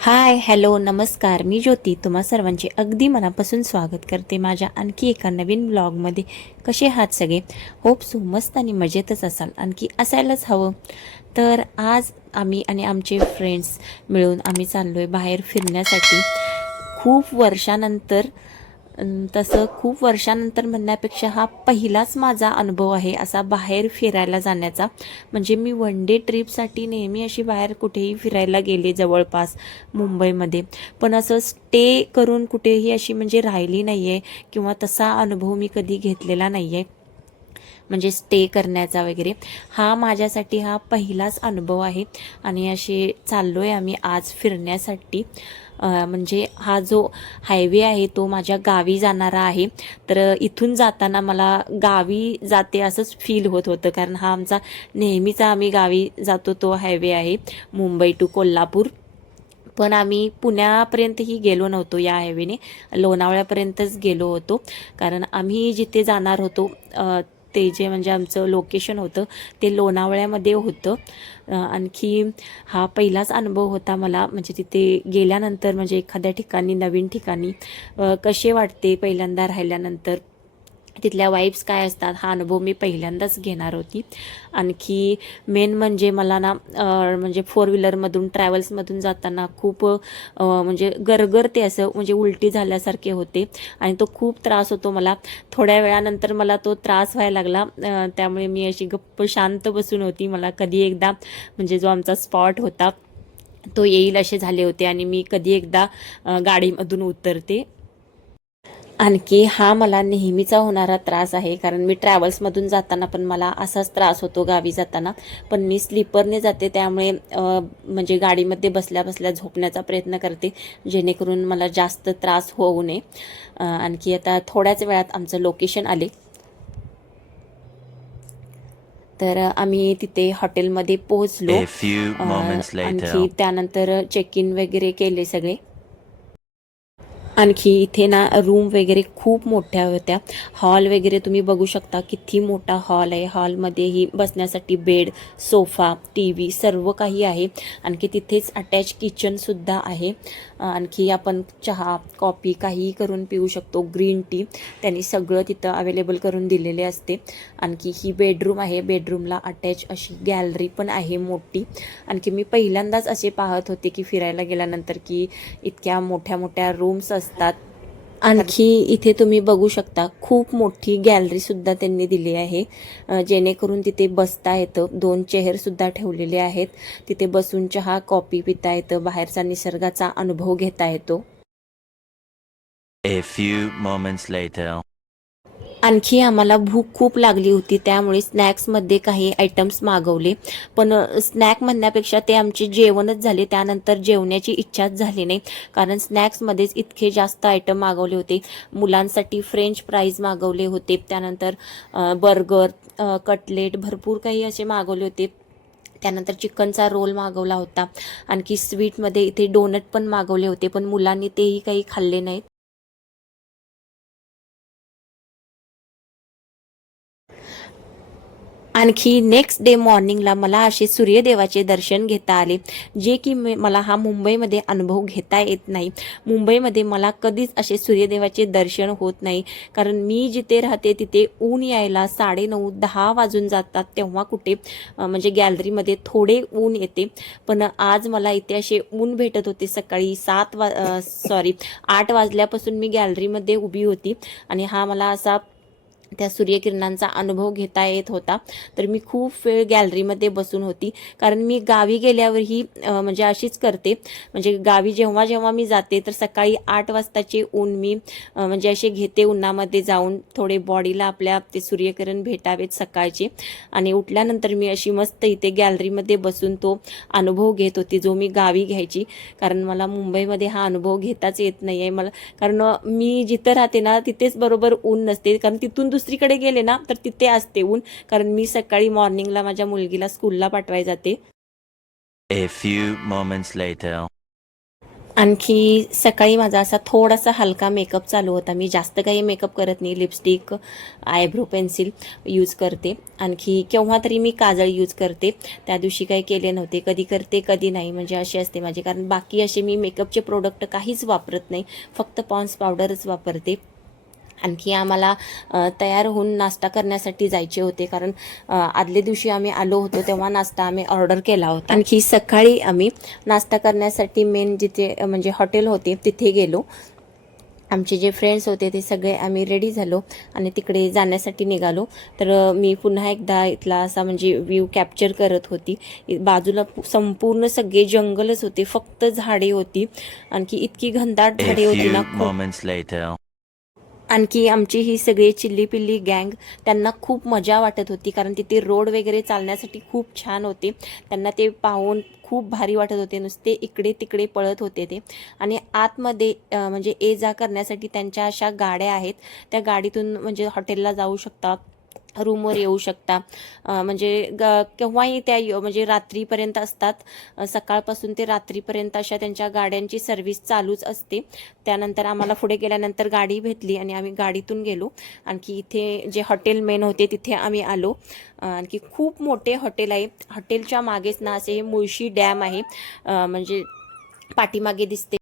हाय, hello, नमस्कार. मी ज्योती तुम्हा सर्वांचे अगदी मनापासून स्वागत करते माझ्या आणखी एका नवीन ब्लॉगमध्ये. कसे आहात सगळे? होप सो मस्त आणि मजेतच असाल, आणखी असायलाच हवं. तर आज आम्ही आणि आमचे फ्रेंड्स मिळून आम्ही चाललो आहे बाहेर फिरण्यासाठी. खूप वर्षानंतर तसं खूप वर्षानंतर म्हणण्यापेक्षा हा पहिलाच माझा अनुभव आहे असा बाहेर फिरायला जाण्याचा. म्हणजे मी वन डे ट्रिपसाठी नेहमी अशी बाहेर कुठेही फिरायला गेले जवळपास मुंबईमध्ये, पण असं स्टे करून कुठेही अशी म्हणजे राहिली नाही आहे किंवा तसा अनुभव मी कधी घेतलेला नाही आहे. म्हणजे स्टे करण्याचा वगैरे हा माझ्यासाठी हा पहिलाच अनुभव आहे. आणि असे चाललो आहे आम्ही आज फिरण्यासाठी. म्हणजे हा जो हायवे आहे तो माझ्या गावी जाणारा आहे. तर इथून जाताना मला गावी जाते असंच फील होत होतं, कारण हा आमचा नेहमीचा आम्ही गावी जातो तो हायवे आहे, मुंबई टू कोल्हापूर. पण आम्ही पुण्यापर्यंतही गेलो नव्हतो या हायवेने, लोणावळ्यापर्यंतच गेलो होतो. कारण आम्ही जिथे जाणार होतो ते जे म्हणजे आमचं लोकेशन होतं ते लोणावळ्यामध्ये होतं. आणखी हा पहिलाच अनुभव होता मला, म्हणजे तिथे गेल्यानंतर म्हणजे एखाद्या ठिकाणी नवीन ठिकाणी कसे वाटते पहिल्यांदा राहिल्यानंतर, तिथल्या वाईब्स काय असतात, हा अनुभव मी पहिल्यांदाच घेणार होती. आणखी मेन म्हणजे मला ना म्हणजे फोर व्हीलरमधून ट्रॅव्हल्समधून जाताना खूप म्हणजे गरगरते, असं म्हणजे उलटी झाल्यासारखे होते आणि तो खूप त्रास होतो मला. थोड्या वेळानंतर मला तो त्रास व्हायला लागला. त्यामुळे मी अशी गप्प शांत बसून होती. मला कधी एकदा म्हणजे जो आमचा स्पॉट होता तो येईल असे झाले होते आणि मी कधी एकदा गाडीमधून उतरते. आणखी हा मला नेहमीचा होणारा त्रास आहे, कारण मी ट्रॅव्हल्समधून जाताना पण मला असाच त्रास होतो गावी जाताना. पण मी स्लीपरने जाते, त्यामुळे म्हणजे गाडीमध्ये बसल्या बसल्या झोपण्याचा प्रयत्न करते, जेणेकरून मला जास्त त्रास होऊ नये. आणखी आता थोड्याच वेळात आमचं लोकेशन आले. तर आम्ही तिथे हॉटेलमध्ये पोहोचलो. A few moments later. आणखी त्यानंतर चेक इन वगैरे केले सगळे. आणखी इथे ना रूम वगैरे खूप मोठ्या होत्या. हॉल वगैरे तुम्ही बघू शकता किती मोठा हॉल आहे. हॉलमध्येही बसण्यासाठी बेड, सोफा, टी व्ही सर्व काही आहे. आणखी तिथेच अटॅच किचनसुद्धा आहे. आणखी आपण चहा, कॉफी काहीही करून पिऊ शकतो. ग्रीन टी त्यांनी सगळं तिथं अवेलेबल करून दिलेले असते. आणखी ही बेडरूम आहे. बेडरूमला अटॅच अशी गॅलरी पण आहे मोठी. आणखी मी पहिल्यांदाच असे पाहत होते की फिरायला गेल्यानंतर की इतक्या मोठ्या मोठ्या रूम्स असतात. आणखी इथे तुम्ही बघू शकता खूप मोठी गॅलरी सुद्धा त्यांनी दिली आहे, जेणेकरून तिथे बसता येतं. 2 चेअर सुद्धा ठेवलेले आहेत. तिथे बसून चहा, कॉफी पिता येतं. बाहेरचा निसर्गाचा अनुभव घेता येतो. A few moments later. आणखी आम्हाला भूक खूप लागली होती, त्यामुळे स्नॅक्समध्ये काही आयटम्स मागवले. पण स्नॅक म्हणण्यापेक्षा ते आमचे जेवणच झाले. त्यानंतर जेवण्याची इच्छाच झाली नाही, कारण स्नॅक्समध्येच इतके जास्त आयटम मागवले होते. मुलांसाठी फ्रेंच फ्राईज मागवले होते, त्यानंतर बर्गर, कटलेट भरपूर काही असे मागवले होते. त्यानंतर चिकनचा रोल मागवला होता. आणखी स्वीटमध्ये इथे डोनट पण मागवले होते, पण मुलांनी तेही काही खाल्ले नाहीत. आणखी नेक्स्ट डे मॉर्निंगला मला असे सूर्यदेवाचे दर्शन घेता आले, जे की मला हा मुंबईमध्ये अनुभव घेता येत नाही. मुंबईमध्ये मला कधीच असे सूर्यदेवाचे दर्शन होत नाही, कारण मी जिथे राहते तिथे ऊन यायला 9:30 10 वाजून जातात. तेव्हा कुठे म्हणजे गॅलरीमध्ये थोडे ऊन येते. पण आज मला इथे असे ऊन भेटत होते. सकाळी 8 वाजल्यापासून मी गॅलरीमध्ये उभी होती आणि हा मला असा त्या सूर्यकिरणांचा अनुभव घेता येत होता. तर मी खूप वेळ गॅलरीमध्ये बसून होती, कारण मी गावी गेल्यावरही म्हणजे अशीच करते. म्हणजे गावी जेव्हा जेव्हा मी जाते तर सकाळी 8 वाजताचे ऊन मी म्हणजे असे घेते, उन्हामध्ये जाऊन थोडे बॉडीला आपल्या ते सूर्यकिरण भेटावेत सकाळचे. आणि उठल्यानंतर मी अशी मस्त इथे गॅलरीमध्ये बसून तो अनुभव घेत होती, जो मी गावी घ्यायची. कारण मला मुंबईमध्ये हा अनुभव घेताच येत नाही आहे मला, कारण मी जिथं राहते ना तिथेच बरोबर ऊन नसते, कारण तिथून दुसरीकडे गेले ना तर तिथे असते ऊन, कारण मी सकाळी मॉर्निंगला माझ्या मुलगीला स्कूलला पाठवायला जाते. A few moments later. आणखी सकाळी माझा असा थोडासा हलका मेकअप चालू होता. मी जास्त काही मेकअप करत नाही. लिपस्टिक, आयब्रो पेन्सिल यूज करते. आणखी केव्हा तरी मी काजळ यूज करते. त्या दिवशी काही केले नव्हते. कधी करते कधी नाही, म्हणजे अशी असते माझी. कारण बाकी असे मी मेकअपचे प्रोडक्ट काहीच वापरत नाही, फक्त पॉन्ड्स पावडरच वापरते. आणखी आम्हाला तयार होऊन नाश्ता करण्यासाठी जायचे होते, कारण आदल्या दिवशी आम्ही आलो होतो तेव्हा नाश्ता आम्ही ऑर्डर केला होता. आणखी सकाळी आम्ही नाश्ता करण्यासाठी मेन जिथे म्हणजे हॉटेल होते तिथे गेलो. आमचे जे फ्रेंड्स होते ते सगळे आम्ही रेडी झालो आणि तिकडे जाण्यासाठी निघालो. तर मी पुन्हा एकदा इथला असा म्हणजे व्ह्यू कॅप्चर करत होती. बाजूला संपूर्ण सगळे जंगलच होते, फक्त झाडे होती. आणखी इतकी घनदाट A झाडे होती ना, few खूप. moments later. आणखी आमची ही सगळी चिल्ली-पिल्ली गँग, त्यांना खूप मजा वाटत होती, कारण तिथे रोड वगैरे चालण्यासाठी खूप छान होते. त्यांना ते पाहून खूप भारी वाटत होते. नुसते इकडे तिकडे पळत होते ते. आणि आतमध्ये म्हणजे ये जा करण्यासाठी त्यांच्या अशा गाड्या आहेत. त्या गाडीतून म्हणजे हॉटेलला जाऊ शकतात, रूमवर येऊ शकता. म्हणजे केव्हाही त्या म्हणजे रात्रीपर्यंत असतात. सकाळपासून ते रात्रीपर्यंत अशा त्यांच्या गाड्यांची सर्व्हिस चालूच असते. त्यानंतर आम्हाला पुढे गेल्यानंतर गाडी भेटली आणि आम्ही गाडीतून गेलो. आणखी इथे जे हॉटेल मेन होते तिथे आम्ही आलो. आणखी खूप मोठे हॉटेल आहे. हॉटेलच्या मागेच ना असे मुळशी डॅम आहे, म्हणजे पाठीमागे दिसते.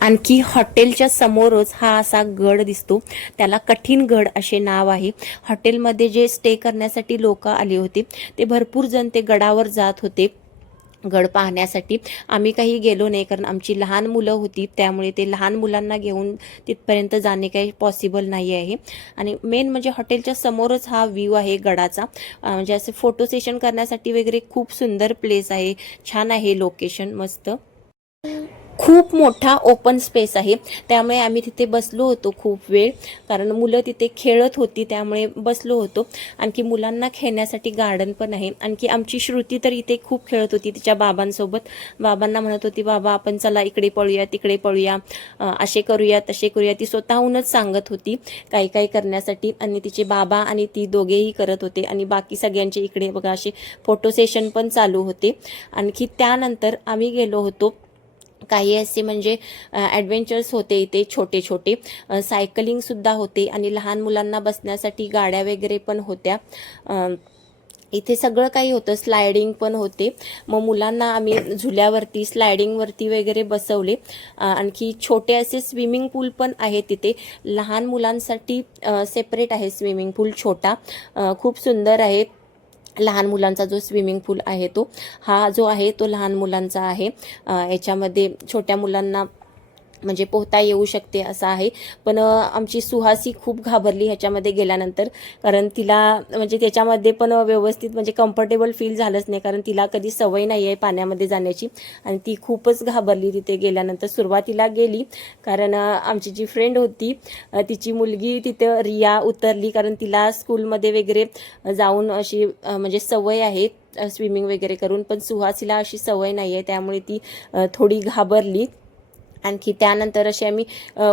आणखी हॉटेलच्या समोरच हा असा गड दिसतो, त्याला कठीण गड असे नाव आहे. हॉटेलमध्ये जे स्टे करण्यासाठी लोक आले होते ते भरपूर जण ते गडावर जात होते गड पाहण्यासाठी. आम्ही काही गेलो नाही, कारण आमची लहान मुलं होती, त्यामुळे ते लहान मुलांना घेऊन तिथपर्यंत जाणे काही पॉसिबल नाही आहे. आणि मेन म्हणजे हॉटेलच्या समोरच हा व्ह्यू आहे गडाचा. म्हणजे असे फोटो सेशन करण्यासाठी वगैरे खूप सुंदर प्लेस आहे, छान आहे लोकेशन, मस्त. खूप मोठा ओपन स्पेस आहे, त्यामुळे आम्ही तिथे बसलो होतो खूप वेळ, कारण मुलं तिथे खेळत होती त्यामुळे बसलो होतो. आणखी मुलांना खेळण्यासाठी गार्डन पण आहे. आणखी आमची श्रुती तर इथे खूप खेळत होती तिच्या बाबांसोबत. बाबांना म्हणत होती, बाबा आपण चला इकडे पळूया तिकडे पळूया, असे करूया तसे करूया. ती स्वतःहूनच सांगत होती काही काही करण्यासाठी, आणि तिचे बाबा आणि ती दोघेही करत होते. आणि बाकी सगळ्यांचे इकडे बघा असे फोटो सेशन पण चालू होते. आणखी त्यानंतर आम्ही गेलो होतो, काही असे म्हणजे ॲडव्हेंचर्स होते इथे छोटे छोटे. सायकलिंगसुद्धा होते आणि लहान मुलांना बसण्यासाठी गाड्या वगैरे पण होत्या. इथे सगळं काही होतं, स्लायडिंग पण होते. मग मुलांना आम्ही झुल्यावरती स्लायडिंगवरती वगैरे बसवले. आणखी छोटे असे स्विमिंग पूल पण आहे तिथे, लहान मुलांसाठी सेपरेट आहे स्विमिंग पूल छोटा, खूप सुंदर आहे. लहान मुलांचा जो स्विमिंग पूल आहे तो, हा जो आहे तो लहान मुलांचा आहे. याच्यामध्ये छोट्या मुलांना म्हणजे पोहता येऊ शकते असं आहे. पण आमची सुहासी खूप घाबरली ह्याच्यामध्ये गेल्यानंतर, कारण तिला म्हणजे त्याच्यामध्ये पण व्यवस्थित म्हणजे कम्फर्टेबल फील झालंच नाही, कारण तिला कधी सवय नाही आहे पाण्यामध्ये जाण्याची. आणि ती खूपच घाबरली तिथे गेल्यानंतर. सुरुवातीला गेली, कारण आमची जी फ्रेंड होती तिची मुलगी तिथं रिया उतरली, कारण तिला स्कूलमध्ये वगैरे जाऊन अशी म्हणजे सवय आहे स्विमिंग वगैरे करून. पण सुहासीला अशी सवय नाही आहे, त्यामुळे ती थोडी घाबरली. आणखी त्यानंतर असे आम्ही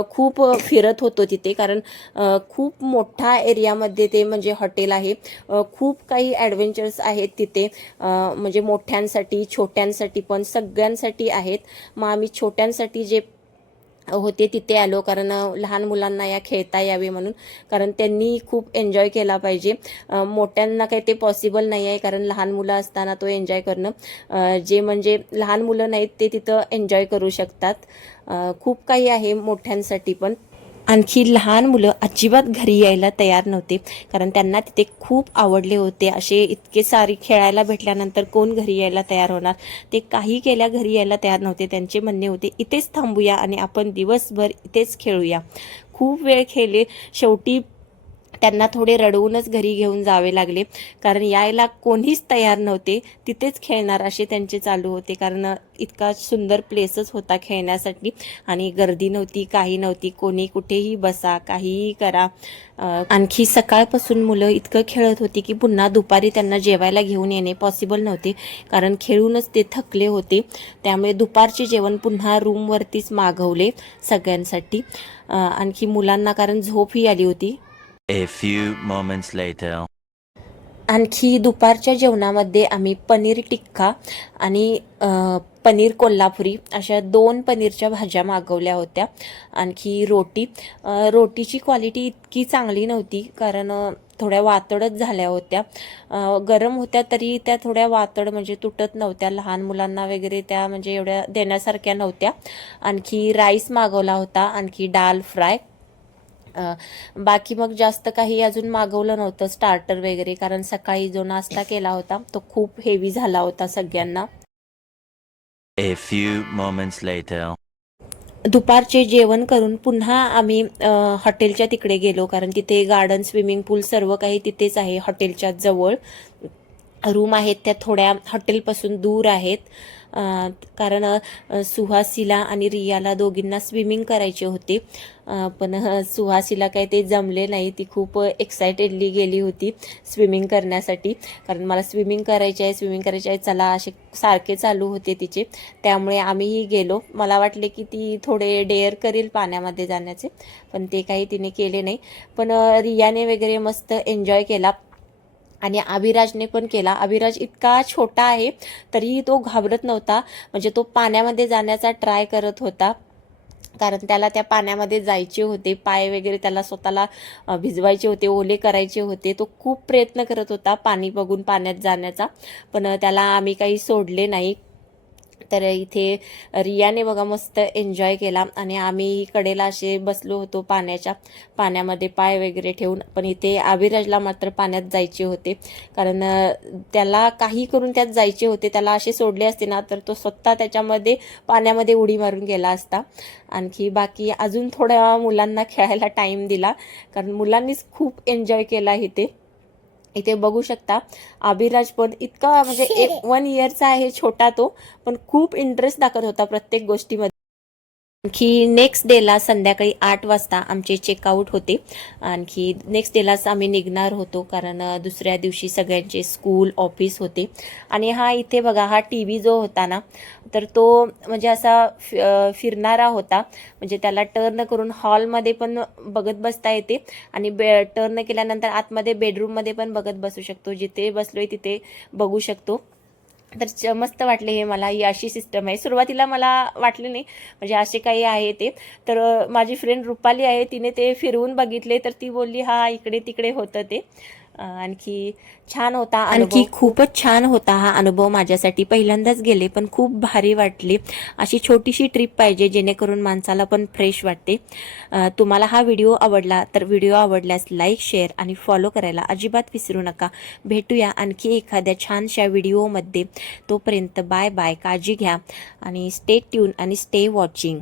खूप फिरत होतो तिथे, कारण खूप मोठा एरियामध्ये ते म्हणजे हॉटेल आहे. खूप काही ॲडव्हेंचर्स आहेत तिथे, म्हणजे मोठ्यांसाठी छोट्यांसाठी पण सगळ्यांसाठी आहेत. मग आम्ही छोट्यांसाठी जे होते तिथे आलो, कारण लहान मुलांना या खेळता यावे म्हणून, कारण त्यांनी खूप एन्जॉय केला पाहिजे. मोठ्यांना काही ते पॉसिबल नाही आहे, कारण लहान मुलं असताना तो एन्जॉय करणं, जे म्हणजे लहान मुलं नाहीत ते तिथं एन्जॉय करू शकतात. खूप काही आहे मोठ्यांसाठी पण. आणखी लहान मुलं अजिबात घरी यायला तयार नव्हते, कारण त्यांना तिथे खूप आवडले होते. असे इतके सारी खेळायला भेटल्यानंतर कोण घरी यायला तयार होणार. ते काही केल्या घरी यायला तयार नव्हते. त्यांचे म्हणणे होते इथेच थांबूया आणि आपण दिवसभर इथेच खेळूया. खूप वेळ खेळले, शेवटी त्यांना थोडे रडवूनच घरी घेऊन जावे लागले, कारण यायला कोणीच तयार नव्हते. तिथेच खेळणार असे त्यांचे चालू होते, कारण इतका सुंदर प्लेसच होता खेळण्यासाठी. आणि गर्दी नव्हती, काही नव्हती, कोणी कुठेही बसा काहीही करा. आणखी सकाळपासून मुलं इतकं खेळत होती की पुन्हा दुपारी त्यांना जेवायला घेऊन येणे पॉसिबल नव्हते, कारण खेळूनच ते थकले होते. त्यामुळे दुपारचे जेवण पुन्हा रूमवरतीच मागवले सगळ्यांसाठी. आणखी मुलांना कारण झोपही आली होती. A few moments later. आणखी दुपारच्या जेवणामध्ये आम्ही पनीर टिक्का आणि पनीर कोल्हापुरी अशा 2 पनीरच्या भाज्या मागवल्या होत्या. आणखी रोटीची क्वालिटी इतकी चांगली नव्हती, कारण थोड्या वातडच झाल्या होत्या. गरम होत्या तरी त्या थोड्या वातड म्हणजे तुटत नव्हत्या. लहान मुलांना वगैरे त्या म्हणजे एवढ्या देण्यासारख्या नव्हत्या. आणखी राईस मागवला होता, आणखी डाल फ्राय. बाकी मग जास्त काही अजून मागवलं नव्हतं स्टार्टर वगैरे, कारण सकाळी जो नाश्ता केला होता तो खूप हेवी झाला होता सगळ्यांना. A few moments later. दुपारचे जेवण करून पुन्हा आम्ही हॉटेलच्या तिकडे गेलो, कारण तिथे गार्डन, स्विमिंग पूल सर्व काही तिथेच आहे हॉटेलच्या जवळ. रूम आहेत त्या थोड्या हॉटेलपासून दूर आहेत, कारण सुहासीला आणि रियाला दोघींना स्विमिंग करायचे होते. पण सुहासीला काय ते जमले नाही. ती खूप एक्सायटेडली गेली होती स्विमिंग करण्यासाठी, कारण मला स्विमिंग करायची आहे चला असे सारखे चालू होते तिचे. त्यामुळे आम्हीही गेलो. मला वाटले की ती थोडे डेअर करेल पाण्यामध्ये जाण्याचे, पण ते काही तिने केले नाही. पण रियाने वगैरे मस्त एन्जॉय केला आणि अभिराजने पण केला. अभिराज इतका छोटा आहे तरीही तो घाबरत नव्हता, म्हणजे तो पाण्यामध्ये जाण्याचा ट्राय करत होता, कारण त्याला त्या पाण्यामध्ये जायचे होते. पाय वगैरे त्याला स्वतःला भिजवायचे होते, ओले करायचे होते. तो खूप प्रयत्न करत होता पाणी बघून पाण्यात जाण्याचा, पण त्याला आम्ही काही सोडले नाही. तर इथे रियाने बघा मस्त एन्जॉय केला आणि आम्ही कडेला असे बसलो होतो पाण्यामध्ये पाय वगैरे ठेवून. पण इथे अभिराजला मात्र पाण्यात जायचे होते, कारण त्याला काही करून त्यात जायचे होते. त्याला असे सोडले असते ना तर तो स्वतः त्याच्यामध्ये पाण्यामध्ये उडी मारून गेला असता. आणखी बाकी अजून थोड्या मुलांना खेळायला टाईम दिला, कारण मुलांनीच खूप एन्जॉय केला इथे बघू शकता. अभिराज पण इतका म्हणजे 1 इयरचा आहे छोटा तो, पण खूप इंटरेस्ट दाखवत होता प्रत्येक गोष्टीमध्ये. आणखी नेक्स्ट डेला संध्याकाळी 8 वाजता आमचे चेकआउट होते. आणखी नेक्स्ट डेलाच आम्ही निघणार होतो, कारण दुसऱ्या दिवशी सगळ्यांचे स्कूल ऑफिस होते. आणि हा इथे बघा हा TV जो होता ना, तर तो म्हणजे असा फिरणारा होता, म्हणजे त्याला टर्न करून हॉलमध्ये पण बघत बसता येते आणि टर्न केल्यानंतर आतमध्ये बेडरूममध्ये पण बघत बसू शकतो. जिथे बसलोय तिथे बघू शकतो. तर मस्त वाटले हे मला. ही अशी सिस्टम आहे. सुरुवातीला मला वाटले नाही म्हणजे असे काही आहे ते. तर माझी फ्रेंड रुपाली आहे, तिने ते फिरवून बघितले, तर ती बोलली हा इकडे तिकडे होतं ते. आणखी छान होता आणखी खूपच छान होता हा अनुभव माझ्यासाठी. पहिल्यांदाच गेले पण खूप भारी वाटली. अशी छोटीशी ट्रिप पाहिजे जेणेकरून माणसाला पण फ्रेश वाटते. तुम्हाला हा व्हिडिओ आवडला तर व्हिडिओ आवडल्यास लाईक, शेअर आणि फॉलो करायला अजिबात विसरू नका. भेटूया आणखी एखाद्या छानशा व्हिडिओमध्ये. तोपर्यंत बाय बाय, काळजी घ्या आणि स्टे ट्यून आणि स्टे वॉचिंग.